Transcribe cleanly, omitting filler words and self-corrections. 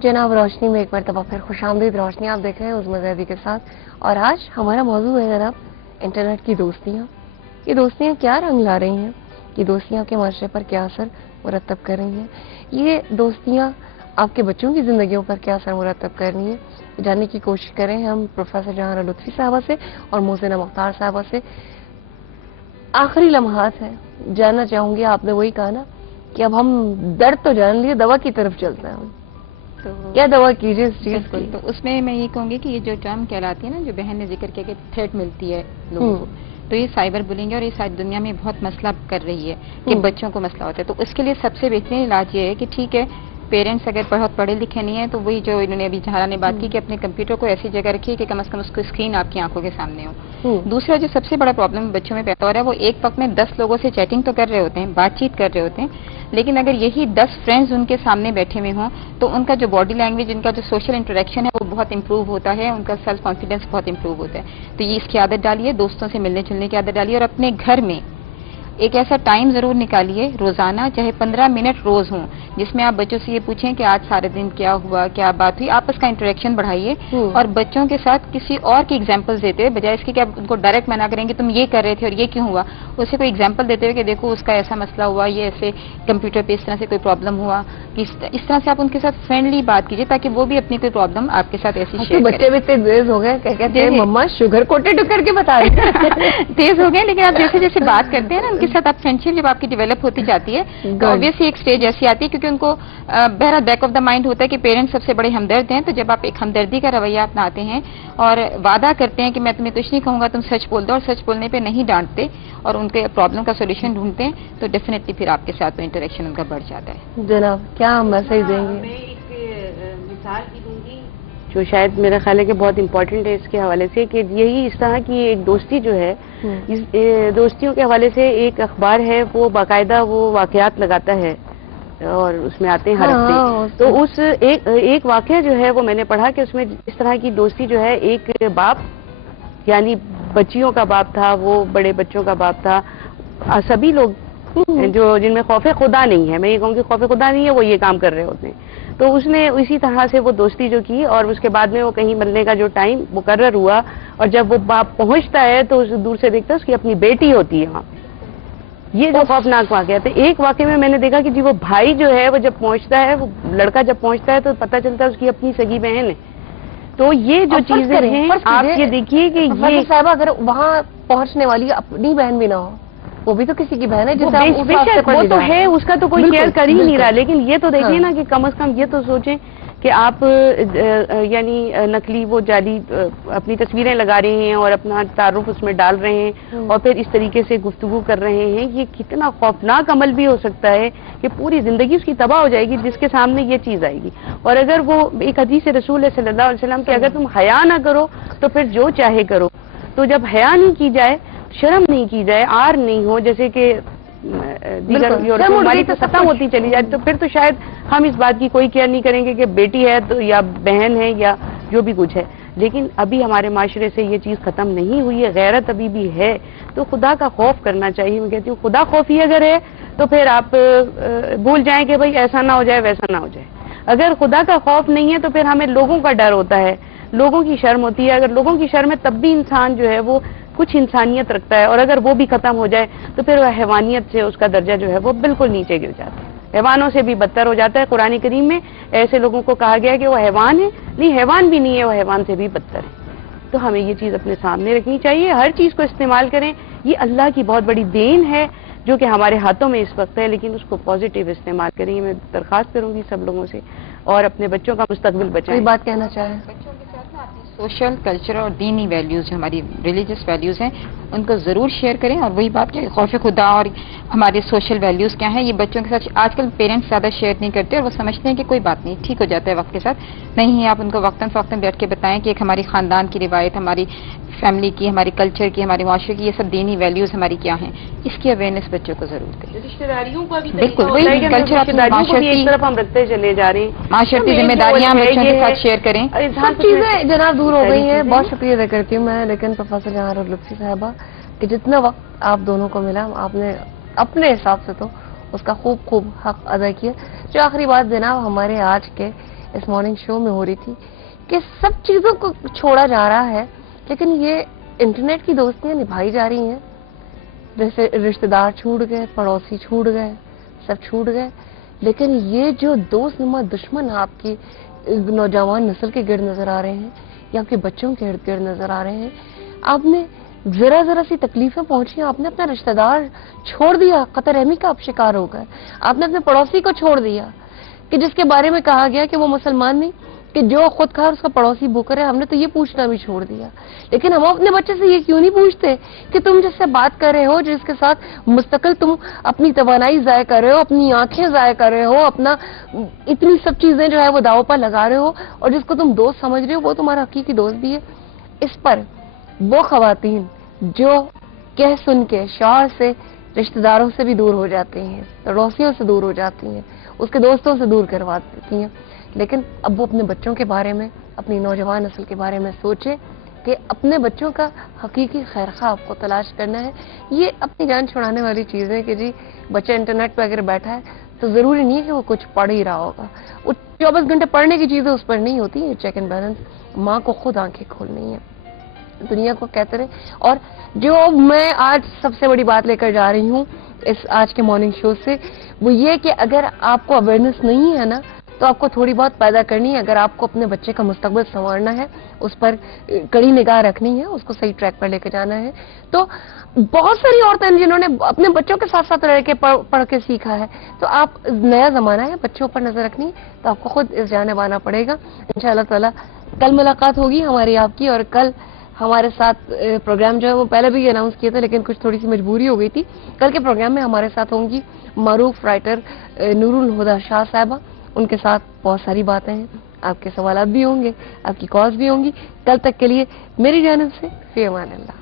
जनाब रोशनी में एक मरतबा फिर खुशामदीद। रोशनी आप देख रहे हैं उज़मा ज़ैदी के साथ, और आज हमारा मौजू है जनाब इंटरनेट की दोस्तियाँ। ये दोस्तियाँ क्या रंग ला रही हैं, ये दोस्तियाँ के माशरे पर क्या असर मुरतब कर रही हैं, ये दोस्तियाँ आपके बच्चों की ज़िंदगियों पर क्या असर मुरतब कर रही हैं, जानने की कोशिश करें हम प्रोफेसर जहानारा लुत्फ़ी साहबा से और मोहसिना मुख्तार साहबा से। आखिरी लम्हात है, जानना चाहूँगी, आपने वही कहा ना कि अब हम दर्द तो जान लिए, दवा की तरफ चलते हैं। तो क्या दवा कीजिए इस चीज की? तो उसमें मैं ये कहूँगी कि ये जो टर्म कहलाती है ना, जो बहन ने जिक्र किया कि थ्रेट मिलती है लोगों को, तो ये साइबर बुलिंग है और ये सारी दुनिया में बहुत मसला कर रही है कि बच्चों को मसला होता है। तो उसके लिए सबसे बेहतरीन इलाज ये है कि ठीक है, पेरेंट्स अगर बहुत पढ़े लिखे नहीं है तो वही जो इन्होंने अभी जहारा ने बात की कि अपने कंप्यूटर को ऐसी जगह रखिए कि कम से कम उसको स्क्रीन आपकी आंखों के सामने हो। दूसरा जो सबसे बड़ा प्रॉब्लम बच्चों में पैदा हो रहा है, वो एक वक्त में 10 लोगों से चैटिंग तो कर रहे होते हैं, बातचीत कर रहे होते हैं, लेकिन अगर यही 10 फ्रेंड्स उनके सामने बैठे हुए हों तो उनका जो बॉडी लैंग्वेज, उनका जो सोशल इंटरेक्शन है वो बहुत इंप्रूव होता है, उनका सेल्फ कॉन्फिडेंस बहुत इंप्रूव होता है। तो ये इसकी आदत डालिए, दोस्तों से मिलने जुलने की आदत डालिए, और अपने घर में एक ऐसा टाइम जरूर निकालिए रोजाना, चाहे 15 मिनट रोज हों, जिसमें आप बच्चों से ये पूछें कि आज सारे दिन क्या हुआ, क्या बात हुई। आपस का इंटरेक्शन बढ़ाइए और बच्चों के साथ किसी और की एग्जांपल देते हुए, बजाय इसके कि आप उनको डायरेक्ट मना करेंगे तुम ये कर रहे थे और ये क्यों हुआ, उसे कोई एग्जाम्पल देते हुए कि देखो उसका ऐसा मसला हुआ, ये ऐसे कंप्यूटर पे इस तरह से कोई प्रॉब्लम हुआ, इस तरह से आप उनके साथ फ्रेंडली बात कीजिए ताकि वो भी अपनी कोई प्रॉब्लम आपके साथ ऐसी शेयर करें। बच्चे भी इतने तेज हो गए, कहते हैं मम्मा शुगर कोटेड करके बता रहे तेज हो गए, लेकिन आप जैसे जैसे बात करते हैं ना उनके साथ, आप फ्रेंडशिप जब आपकी डेवलप होती जाती है तो ऑब्वियसली एक स्टेज ऐसी आती है, क्योंकि उनको बहरहाल बैक ऑफ द माइंड होता है कि पेरेंट्स सबसे बड़े हमदर्द हैं। तो जब आप एक हमदर्दी का रवैया अपनाते हैं और वादा करते हैं कि मैं तुम्हें कुछ नहीं कहूंगा, तुम सच बोल दो, और सच बोलने पे नहीं डांटते और उनके प्रॉब्लम का सोल्यूशन ढूंढते हैं, तो डेफिनेटली फिर आपके साथ तो इंटरेक्शन उनका बढ़ जाता है। जनाब क्या मैसेज देंगे? मैं एक मिसाल की दूंगी जो शायद मेरा ख्याल है कि बहुत इंपॉर्टेंट है इसके हवाले से, कि यही इस तरह की एक दोस्ती जो है, इस दोस्तियों के हवाले से एक अखबार है, वो बाकायदा वो वाकयात लगाता है और उसमें आते हैं हर हफ्ते। तो उस एक वाकया जो है वो मैंने पढ़ा कि उसमें इस तरह की दोस्ती जो है, एक बाप यानी बच्चियों का बाप था, वो बड़े बच्चों का बाप था, सभी लोग जो जिनमें खौफे खुदा नहीं है, मैं ये कहूँगी खौफे खुदा नहीं है, वो ये काम कर रहे होते हैं। तो उसने इसी तरह से वो दोस्ती जो की, और उसके बाद में वो कहीं मिलने का जो टाइम मुकर्रर हुआ, और जब वो बाप पहुंचता है तो उसे दूर से देखता है उसकी अपनी बेटी होती है वहाँ। ये जो खौफनाक वाकया थे। एक वाकये में मैंने देखा कि जी वो भाई जो है वो जब पहुंचता है, वो लड़का जब पहुंचता है तो पता चलता है उसकी अपनी सगी बहन है। तो ये जो चीजें हैं, आप ये देखिए कि ये साहब अगर वहाँ पहुंचने वाली अपनी बहन भी ना हो, वो भी तो किसी की बहन है, जिसे वो तो है, उसका तो कोई केयर कर ही नहीं रहा। लेकिन ये तो देखिए ना कि कम से कम ये तो सोचें कि आप यानी नकली वो जाली अपनी तस्वीरें लगा रहे हैं और अपना तारुफ उसमें डाल रहे हैं और फिर इस तरीके से गुफ्तगू कर रहे हैं। ये कितना खौफनाक अमल भी हो सकता है कि पूरी जिंदगी उसकी तबाह हो जाएगी जिसके सामने ये चीज आएगी। और अगर वो एक हदीस रसूल है सल्लल्लाहु अलैहि वसल्लम कि अगर तुम हया ना करो तो फिर जो चाहे करो, तो जब हया नहीं की जाए, शर्म नहीं की जाए, आर नहीं हो, जैसे कि दीगर हमारी तो खत्म होती चली जाती, तो फिर तो शायद हम इस बात की कोई केयर नहीं करेंगे कि बेटी है तो या बहन है या जो भी कुछ है। लेकिन अभी हमारे माशरे से ये चीज खत्म नहीं हुई है, गैरत अभी भी है, तो खुदा का खौफ करना चाहिए। मैं कहती हूँ खुदा खौफ ही अगर है तो फिर आप भूल जाएं कि भाई ऐसा ना हो जाए वैसा ना हो जाए। अगर खुदा का खौफ नहीं है तो फिर हमें लोगों का डर होता है, लोगों की शर्म होती है। अगर लोगों की शर्म है तब भी इंसान जो है वो कुछ इंसानियत रखता है, और अगर वो भी खत्म हो जाए तो फिर वह हैवानियत से उसका दर्जा जो है वो बिल्कुल नीचे गिर जाता है, हैवानों से भी बदतर हो जाता है। कुरान करीम में ऐसे लोगों को कहा गया है कि वो हैवान है, नहीं हैवान भी नहीं है, वो हैवान से भी बदतर है। तो हमें ये चीज अपने सामने रखनी चाहिए, हर चीज को इस्तेमाल करें। ये अल्लाह की बहुत बड़ी देन है जो कि हमारे हाथों में इस वक्त है, लेकिन उसको पॉजिटिव इस्तेमाल करें। ये मैं दरख्वास्त करूंगी सब लोगों से, और अपने बच्चों का मुस्तकबिल बचाएं। कोई बात कहना चाहें? बच्चों के साथ ना अपनी सोशल, कल्चर और दीनी वैल्यूज, जो हमारी रिलीजियस वैल्यूज हैं, उनको जरूर शेयर करें। और वही बात कि खौफ खुदा और हमारे सोशल वैल्यूज क्या हैं, ये बच्चों के साथ आजकल पेरेंट्स ज्यादा शेयर नहीं करते, और वो समझते हैं कि कोई बात नहीं, ठीक हो जाता है वक्त के साथ। नहीं, आप उनको वक्तन फवक्तन बैठ के बताएं कि एक हमारी खानदान की रिवायत, हमारी फैमिली की, हमारी कल्चर की, हमारी माशरे की, ये सब दीनी वैल्यूज हमारी क्या हैं, इसकी अवेयरनेस बच्चों को जरूर दें। रिश्तेदारियों का भी बिल्कुल वही कल्चर, एक तरफ हम रखते चले जा रहे हैं, माशरती जिम्मेदारियां बच्चों के साथ शेयर करें। सब चीजें जनाब दूर हो गई हैं। बहुत शुक्रिया अदा करती हूँ मैं, लेकिन प्रोफेसर जहानारा लुत्फ़ी साहबा कि जितना वक्त आप दोनों को मिला, आपने अपने हिसाब से तो उसका खूब हक अदा किया। जो आखिरी बात जनाब हमारे आज के इस मॉर्निंग शो में हो रही थी कि सब चीज़ों को छोड़ा जा रहा है, लेकिन ये इंटरनेट की दोस्तियां निभाई जा रही हैं। जैसे रिश्तेदार छूट गए, पड़ोसी छूट गए, सब छूट गए, लेकिन ये जो दोस्त नुमा दुश्मन आपकी नौजवान नस्ल के गिर्द नजर आ रहे हैं या आपके बच्चों के इर्द गिर्द नजर आ रहे हैं। आपने जरा जरा सी तकलीफें पहुंची, आपने अपना रिश्तेदार छोड़ दिया, कतर रहमी का आप शिकार हो गए। आपने अपने पड़ोसी को छोड़ दिया कि जिसके बारे में कहा गया कि वो मुसलमान नहीं, कि जो खुद खा उसका पड़ोसी भूखा है। हमने तो ये पूछना भी छोड़ दिया। लेकिन हम अपने बच्चे से ये क्यों नहीं पूछते कि तुम जिससे बात कर रहे हो, जिसके साथ मुस्तकिल तुम अपनी तवानाई ज़ाय कर रहे हो, अपनी आंखें ज़ाय कर रहे हो, अपना इतनी सब चीजें जो है वो दाव पर लगा रहे हो, और जिसको तुम दोस्त समझ रहे हो वो तुम्हारा हकीकी दोस्त भी है। इस पर वो खवातीन जो कह सुन के शौहर से, रिश्तेदारों से भी दूर हो जाती हैं, पड़ोसियों से दूर हो जाती हैं, उसके दोस्तों से दूर करवा देती हैं, लेकिन अब वो अपने बच्चों के बारे में, अपनी नौजवान नस्ल के बारे में सोचे कि अपने बच्चों का हकीकी खैरखा आपको तलाश करना है। ये अपनी जान छुड़ाने वाली चीज़ है कि जी बच्चा इंटरनेट पर अगर बैठा है तो ज़रूरी नहीं है कि वो कुछ पढ़ ही रहा होगा। वो 24 घंटे पढ़ने की चीज़ें उस पर नहीं होती है। चेक एंड बैलेंस माँ को खुद आंखें खोलनी है, दुनिया को कहते रहे। और जो मैं आज सबसे बड़ी बात लेकर जा रही हूँ इस आज के मॉर्निंग शो से, वो ये कि अगर आपको अवेयरनेस नहीं है ना, तो आपको थोड़ी बहुत पैदा करनी है। अगर आपको अपने बच्चे का मुस्तकबिल संवारना है, उस पर कड़ी निगाह रखनी है, उसको सही ट्रैक पर लेकर जाना है, तो बहुत सारी औरतें जिन्होंने अपने बच्चों के साथ साथ रह के पढ़ के सीखा है। तो आप, नया जमाना है, बच्चों पर नजर रखनी है, तो आपको खुद इस जाने बाना पड़ेगा। इंशाअल्लाह ताला कल मुलाकात होगी हमारी आपकी, और कल हमारे साथ प्रोग्राम जो है वो पहले भी अनाउंस किया था, लेकिन कुछ थोड़ी सी मजबूरी हो गई थी। कल के प्रोग्राम में हमारे साथ होंगी मारूफ राइटर नूरुल हुदा शाह साहबा। उनके साथ बहुत सारी बातें हैं, आपके सवाल भी होंगे, आपकी कॉल्स भी होंगी। कल तक के लिए मेरी जानिब से फी अमान अल्लाह।